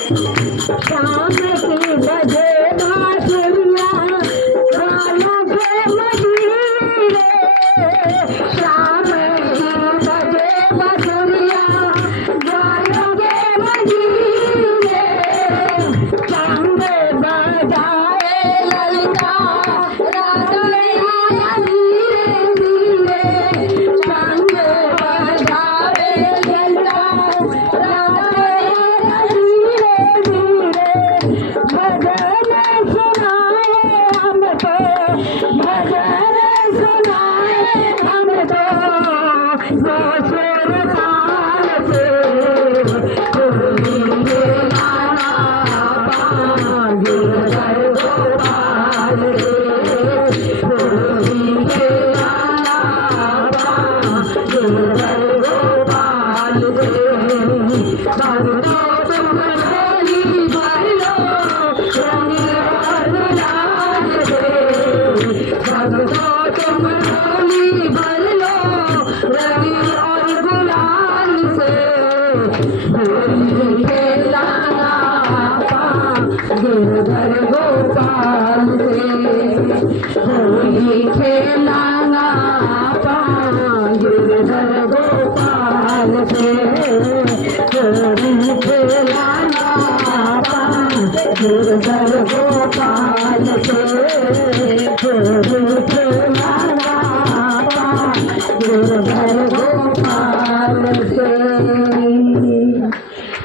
श्याम की बजे बांसुरिया गायों के मजीरे श्याम की बजे बांसुरिया गायों के मजीरे चांद बजाए ललका राधा धीरे धीरे चांद बजाए ललका राधा धीरे धीरे भजन सुनाए हमको भजन सुनाए हमको दो सुर ताल से होली के गाना गिरधर गोपाल रे होली के गाना गिरधर गोपाल रे भगतो तुम होली भर लो रंग और गुलाल रे भगतो तुम होली भर लो रंग और गुलाल से होली खेलाना गिरधर गोपाल से होली खेलाना गिरधर गोपाल से होली खेलाना गिरधर गोपाल से होली खेलाना